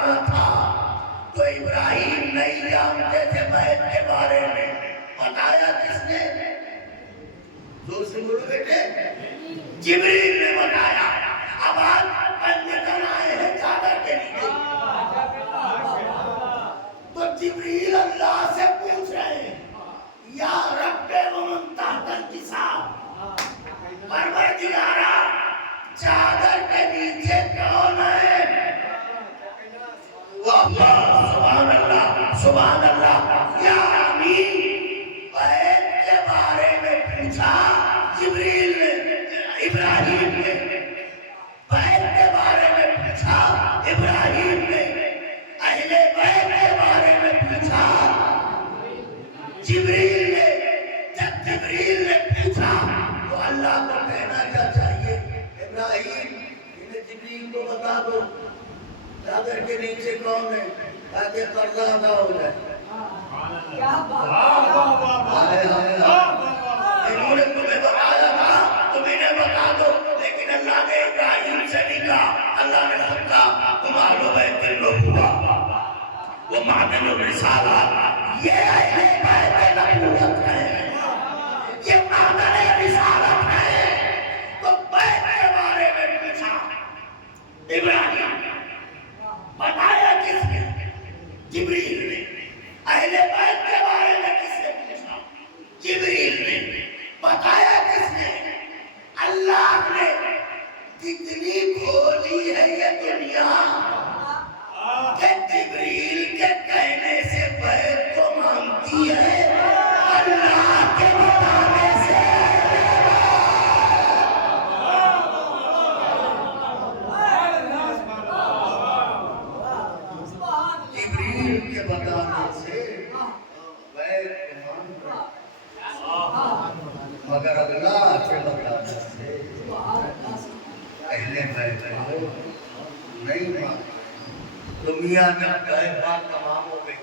کہاں تھا؟ تو ابراہیم نہیں جانتے تھے بیت کے بارے میں، بتایا کس نے؟ زور سے بولو بیٹے، جبریل نے بتایا۔ اب آج پنجتن آئے ہیں چادر کے نیچے، تو جبریل اللہ سے پوچھ رہے ہیں یا رب ومن تحت الکساء، پروردگارا چادر کے نیچے کون ہے؟ سبحان اللہ سبحان اللہ، یا امین۔ بیت کے بارے میں پوچھا جبریل نے، ابراہیم نے، بیت کے بارے میں پوچھا ابراہیم نے، اہل بیت کے بارے میں پوچھا جبریل نے۔ جب جبریل نے پوچھا تو اللہ کو کہنا کیا چاہیے؟ ابراہیم انہیں جبریل کو بتا دو چادر کے نیچے کون ہے، تاکہ قرضہ ادا ہو جائے۔ انہوں نے تمہیں بتایا تھا تم انہیں بتا دو، لیکن اللہ نے ابراہیم سے نہیں کہا، اللہ نے خود کہا تم اہل بیت النبوۃ و معدن الرسالات، یہ اہل بیت نبوت ہے، یہ معدن رسالت ہے۔ تو بیت کے بارے میں پوچھا ابراہیم، بتایا کس نے؟ جبریل نے۔ اہل بیت کے بارے میں کس نے پوچھا؟ جبریل نے۔ بتایا کس نے؟ اللہ نے۔ کتنی کھولی ہے یہ دنیا کہ جبریل کے کہنے سے بیت کو مانتی ہے، اللہ کے بتانے سے۔ جبریل کے بتانے سے بیت کو مان رہے، مگر اللہ کے بتانے سے اہل بیت کو نہیں مانتے۔ دنیا جب گئے بات تمام ہو گئی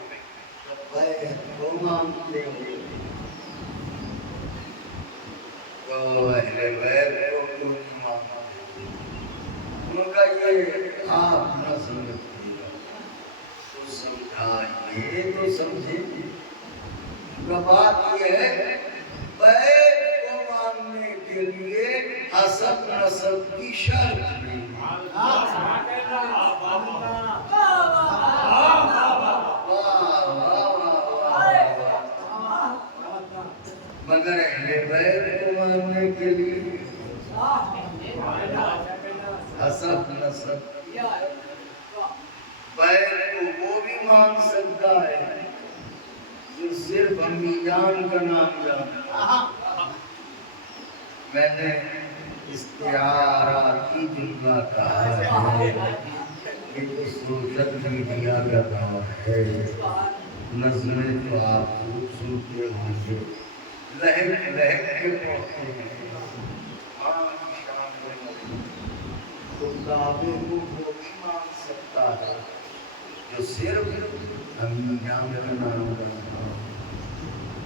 تو بیت کو مانتے ہو، تو اہل بیت کو کیوں نہیں مانتے؟ ان کا یہ آپ نہ سمجھتے تو سمجھائیے تو سمجھیں۔ ان کا بات یہ ہے بیت کو ماننے کے لیے حسب نسب کی شرط نہیں، مگر اہل بیت کو ماننے کے لیے حسب نسب۔ بیت کو وہ بھی مان سکتا ہے جو صرف امی جان کا نام جانتا۔ میں نے استعارہ کی جملہ کہا ہے، یہ تو سوشل میڈیا کا دور ہے، نظمیں تو آپ سنتے ہوں گے، لہک لہک کے پڑھتے ہیں، تو کعبے کو وہ بھی مان سکتا ہے جو صرف امی جان کا نام جانتا ہو،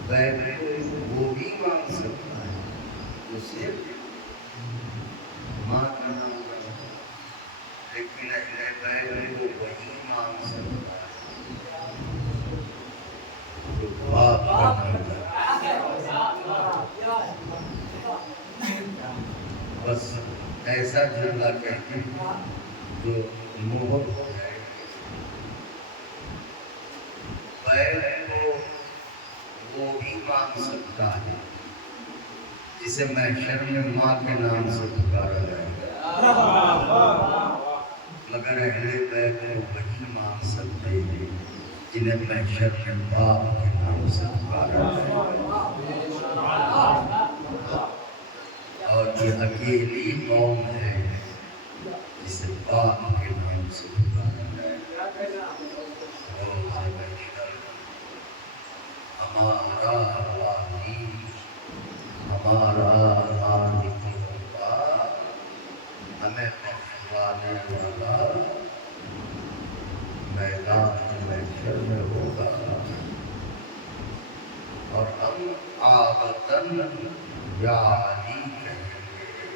بیت کو وہ بھی مان سکتا ہے جو صرف ماں کا نام جانتا ہو، لیکن اہل بیت کو وہی مان سکتا ہے جو باپ کا نام جانتا ہے۔ بس ایسا جملہ کہتے ہیں جو مہر ہو جائے۔ بیت کو وہ بھی مان سکتا ہے جسے محشر میں ماں کے نام سے پکارا جائے گا، مگر اہل بیت کو وہی مان سکتے ہیں جنہیں محشر میں باپ کے نام سے پکارا جائے گا۔ اور یہ اکیلی قوم ہے جسے باپ کے نام سے پکارا جائے گا۔ روز محشر ہمارا والی، ہمارا مالک ہوگا، ہمیں بخشوانے والا میدان محشر میں ہوگا، اور ہم آبتاً یا علی کہیں گے۔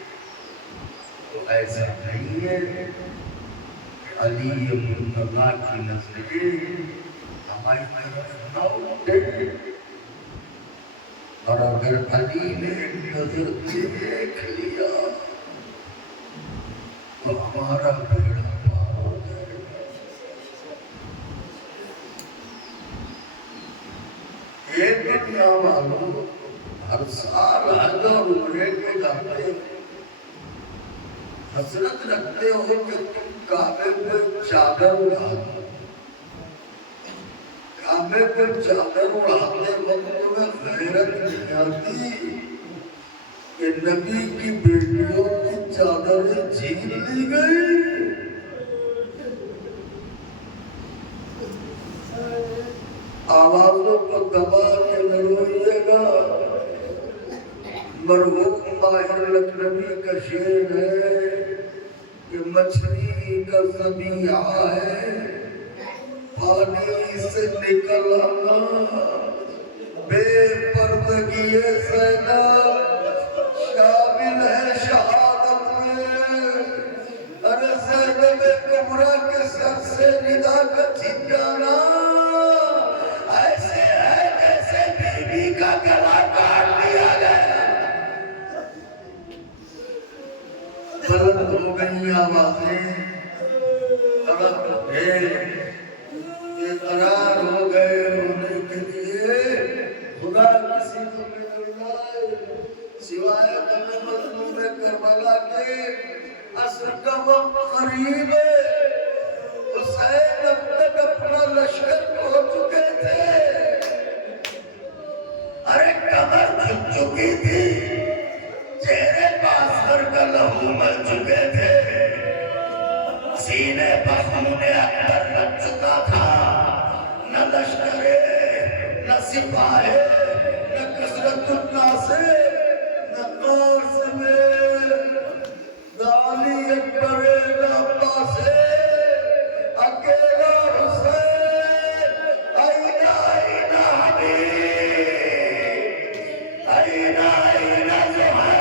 تو ایسا نہیں ہے کہ علی اللہ کی نظریں ہماری طرف نہ اٹھے، اور اگر علی نے نظر دیکھ لیا تو ہمارا بیڑا پار ہو جائے گا۔ یہ دنیا والوں ہر سال حج اور عمرے کے جاتے ہیں، حسرت رکھتے ہو کہ تم کعبے پہ چادر اڑا دو، کعبے پہ چادر اڑاتے وقت تمہیں غیرت نہیں آتی کہ نبی کی بیٹیوں کی چادریں چھین لی گئی۔ آوازوں کو دبا کے نہ روئیے گا، مرحوم ماہر لکھنوی کا شعر ہے کہ مچھلی کا ذبیحہ ہے پانی سے نکل آنا، بے پردگی زینب شامل ہے شہادت میں۔ ارے زینب کبریٰ کے سر سے ندا کا چھن جانا ایسے ہے جیسے بیوی کا گلا کاٹ دیا گیا۔ بلند ہو گئی آوازیں، بلند ہو گئے، بے قرار ہو گئے رونے کے لیے۔ خدا کسی کو مل جائے سوائے غم مظلوم کربلا کے، عصر کا وقت قریب ہے، حسین اب تک اپنا لشکر پہنچ چکے تھے۔ ارے کمر جھک چکی تھی، چہرے پاسر کا لہو مل چکے تھے، سینے پر خون اکبر لگ چکا تھا۔ نہ لشکرے، نہ سپاہے، نہ کثرت الناس، نہ قاسم، نہ علی اکبر، نہ عباس، اکیلا حسین۔ آئینہ آئینہ حبیب، آئینہ آئینہ زہر۔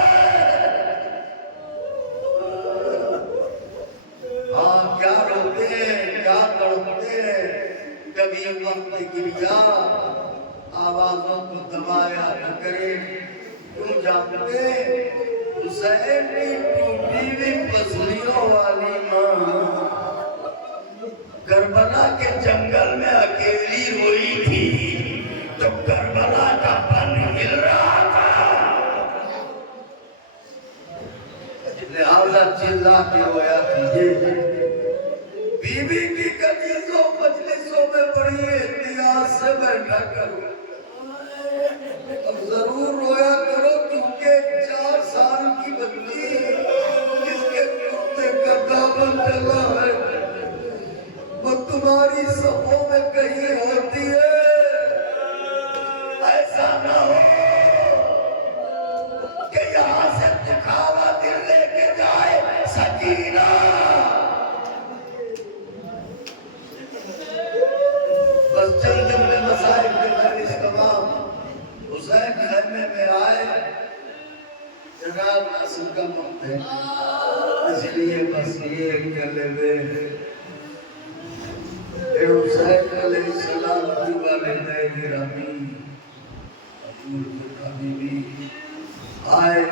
ہاں کیا روتے ہیں، کیا تڑپتے ہیں، کبھی وقت گریا آوازوں کو دبایا نہ کرے۔ کیوں جانتے حسین کی ٹوٹی ہوئی پسلیوں والی ماں کربلا کے جنگل میں اکیلی روئی تھی تو کربلا کا پن ہل رہا تھا، لہذا چلا کے رویا کیجیے۔ بیوی کی کنیزوں مجلسوں میں بڑی احتیاط سے بیٹھا کرو، اب ضرور رویا کرو کیونکہ 4 سال کی بچی جس کے کرتے کا دامن چلا ہے وہ تمہاری صفوں میں کہیں ہوتی ہے۔ ایسا نہ ہو کہ یہاں سے دکھاوا دل لے کے جائے سکینہ۔ بس چند دن میں مسائل کے مجلس تمام، حسین خیمے میں آئے، جناب ناصر کا وقت ہے، اس لیے بس یہ کلمے اے حسین علیہ السلام کی والدین گرامی حضور خدا بی بی آئے۔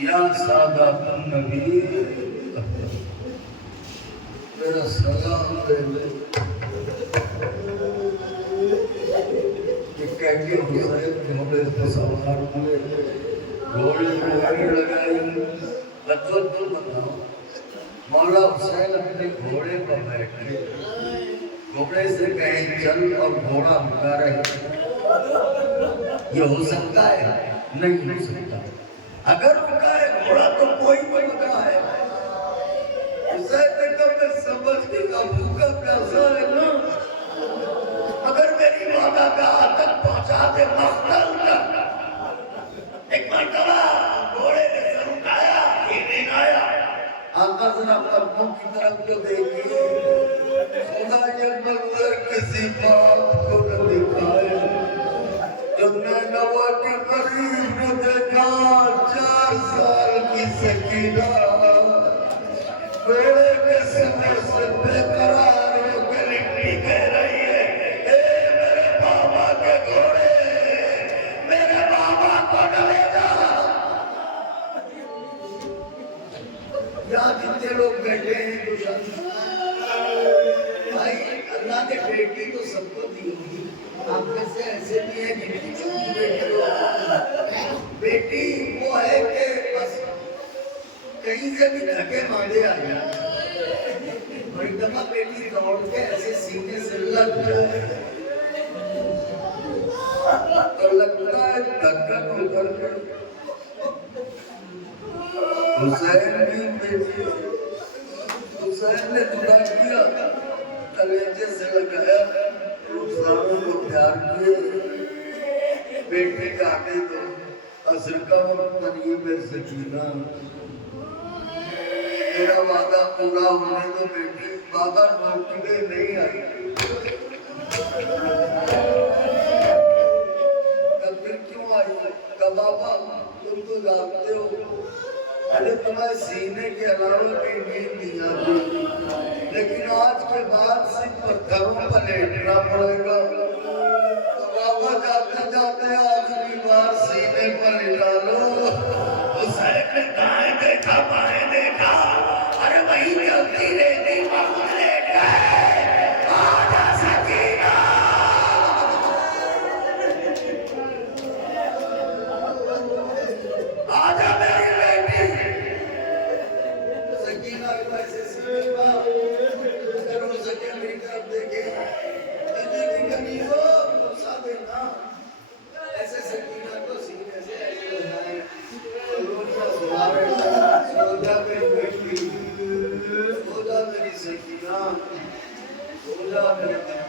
یا سادات النبی میرا سلام دے دے، کہ کہہ کے حسین گھوڑے پہ سوار ہوئے، گھوڑے پہ گاڑی لگائی۔ بچوں تو بتاؤ، مولا حسین اپنے گھوڑے پر بیٹھے، گھوڑے سے کہیں چل اور گھوڑا رکا رہے، یہ ہو سکتا ہے؟ نہیں ہو سکتا۔ اگر رکا ہے گھوڑا تو کوئی تو رکا ہے۔ حسین نے کہا میں سمجھ کے کا بھوکا پیاسا ہے نا، اگر میری مانا گاہ تک پہنچا دے مقتل تک۔ ایک مرتبہ گھوڑے نے سر اٹھایا، ہی نہیں آیا۔ آقا ذرا قدموں کی طرف تو دیکھیے، خدا یہ منظر کسی باپ کو نہ دکھائے جو نینوا کے قریب نے دیکھا 4 سال کی سکینہ بیڑے کے سنے سے بے قرار ہو کے لٹی کہہ رہی ہے اے میرے بابا کے گھوڑے میرے بابا کو نہ لے جا. یہاں جتنے لوگ بیٹھے ہیں کچھ بھائی اللہ نے بیٹی تو سب کو دی ہوگی. آپ میں سے ایسے بھی ہیں جن کی چھوٹی بیٹی ہو. بیٹی وہ ہے کہ بس کہیں سے بھی دھکے ماندے آ جائے اور ایک دفعہ بیٹی دوڑ کے ایسے سینے سے لگ جائے تو لگتا ہے دھکا تو کر کے. حسین بھی بیٹی حسین نے جدا کیا کلیجے سے لگایا رخساروں کو پیار کیے. بیٹے کا آگے تو عصر کا وقت قریب ہے سکینہ میرا وعدہ پورا ہونے تو بیٹی بابا نوکرے نہیں آئی. تب پھر کیوں آئی کہ بابا تم تو جانتے ہو ارے تمہیں سینے کے علاوہ کہیں نیند نہیں آتی لیکن آج کے بعد صرف پتھروں پر لیٹنا پڑے گا. بابا جاتے جاتے آخری بار سینے پر لٹا لو. حسین نے دائیں دیکھا بائیں دیکھا ارے وہی چلتی رہتی وقت لیٹ گئے. آجا سکینہ آجا میری بیٹی. سکینہ کو ایسے سینے پر اگر ہو سکے میری طرف دیکھے دیکھیں کنی ہو غصہ دینا ایسے سکینہ کو سینے سے ایسے لگائے. سوجا میری بیٹی سوجا میری سکینہ سوجا میری بیٹی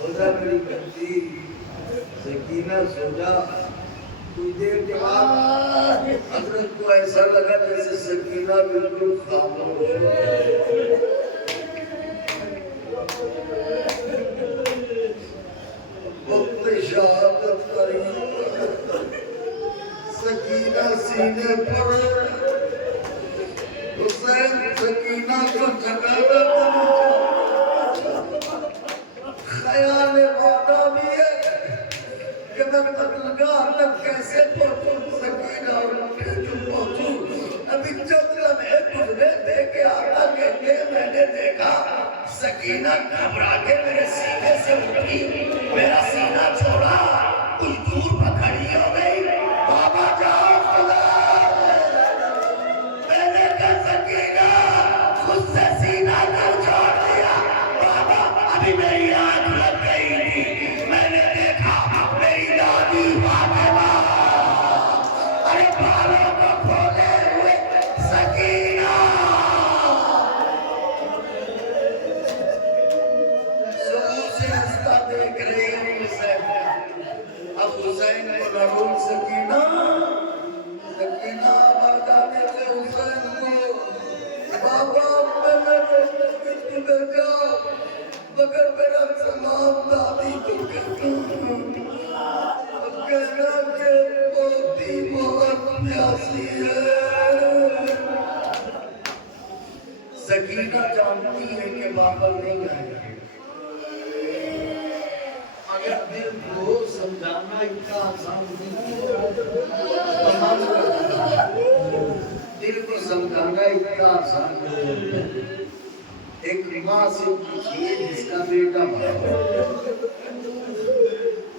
سوجا میری بیٹی سکینہ سوجا. کچھ دیر کے بعد حضرت کو ایسا لگا جیسے سکینہ بالکل خاموش وقت شہادت قریب. سکینہ سینے پر حسین سکینہ کو جگانا خیال وعدہ بھی ہے کہ میں قتلگاہ تک کیسے پہنچوں. سکینہ اور جو پہنچوں ابھی چند لمحے گزرے تھے کہ آقا کہتے میں نے دیکھا سکینہ گھبرا کے میرے سینے سے اٹھی میرا سینہ چھوڑا کچھ دور پکڑی ہو گئی. بابا جاؤ خدا میں نے کہا سکینہ خود سے سینہ کیوں چھوڑ دیا. بابا ابھی میری آنکھ لگ گئی تھی میں نے دیکھا میری دادی فاطمہ ارے بالوں کو کھولے ہوئے سکینہ سبو سے رستہ دیکھ رہی ہوں. حسین اب حسین کو لڑوں سکینہ سکینہ آباد آنے سے حسین کو بابا میں نے تمہیں جاؤ مگر میرا سلام دادی کو کہتا ہوں کہنا کہ پوتی بہت پیاسی ہے. سکینہ جانتی ہے کہ بابا نہیں آئے مگر دل کو سمجھانا اتنا آسان نہیں دل کو سمجھانا اتنا آسان نہیں. ایک ماں سے پوچھئے جس کا بیٹا مر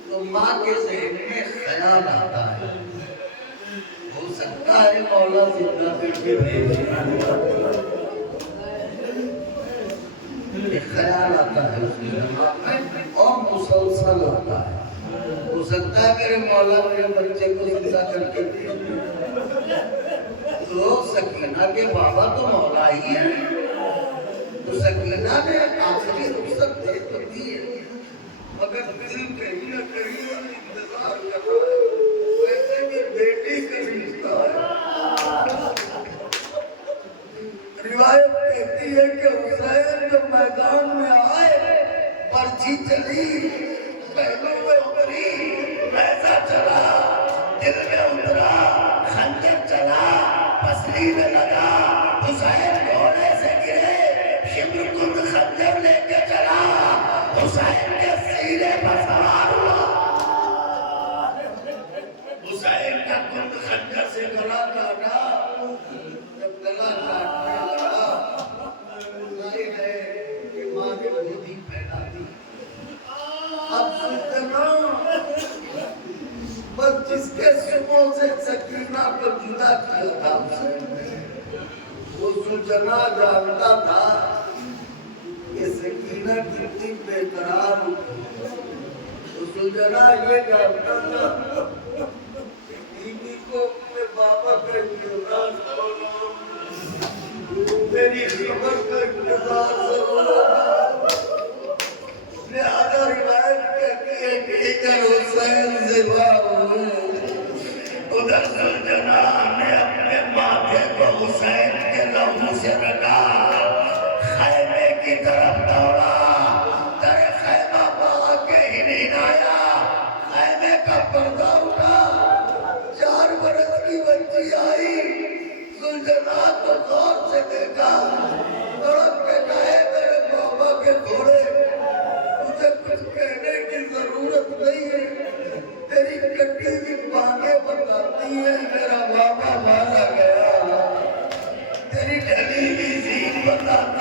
تو ماں کے ذہن میں خیال آتا ہے ہو سکتا ہے مولا زندہ بیٹے بھیجے. خیال آتا ہے اس کے دماغ میں اور مسلسل آتا ہے. ہو سکتا ہے میرے مولا میرے بچے کو زندہ کر کے دے. تو سکینہ کے بابا تو مولا ہی ہے تو سکینہ نے آخری رخصت دے تو دی ہے مگر دل کہیں نہ کہیں انتظار کر رہا ہے ویسے بھی بیٹی کا رشتہ ہے. روایت کہتی ہے کہ حسین جب میدان میں آئے پرچی چلی پہلو میں اتری نیزہ چلا دل میں اترا خنجر چلا پسلی میں لگا حسین گھوڑے سے گرے شمر کند خنجر لے کے چلا حسین کے سینے پر سوار ہوا حسین کا کند خنجر سے گلا کاٹا جب گلا کاٹنے لگا ظاہر ہے کہ ماں نے گودی پھیلا دی اب سلطنا بس جس کے سموں سے سکینہ کو جدا کیا تھا وہ سلطنا جانتا تھا کہ سکینہ کتنی بے قرار ہوگی وہ سلطنا یہ جانتا تھا بیوی کو اپنے بابا کا انتظار کرنا میری خبر کا انتظار کرنا لہذا روایت کہتی ہے کہ ادھر حسین زبا ہوئے ادھر سلطنا نے اپنے ماتھے کو حسین کے لہو سے رکھا خیمے کی طرف دوڑا در خیمہ پا کے ہی نہیں آیا خیمے کا پردہ اٹھا 4 برس کی بچی آئی سلطنا کو غور سے دیکھا تڑپ کے کہے میرے بابا کے گھوڑے مجھے کچھ کہنے کی ضرورت نہیں ہے تیری کٹی کی بانگیں بتاتی ہیں میرا بابا مارا گیا تیری ڈھلی ہوئی زین بتاتی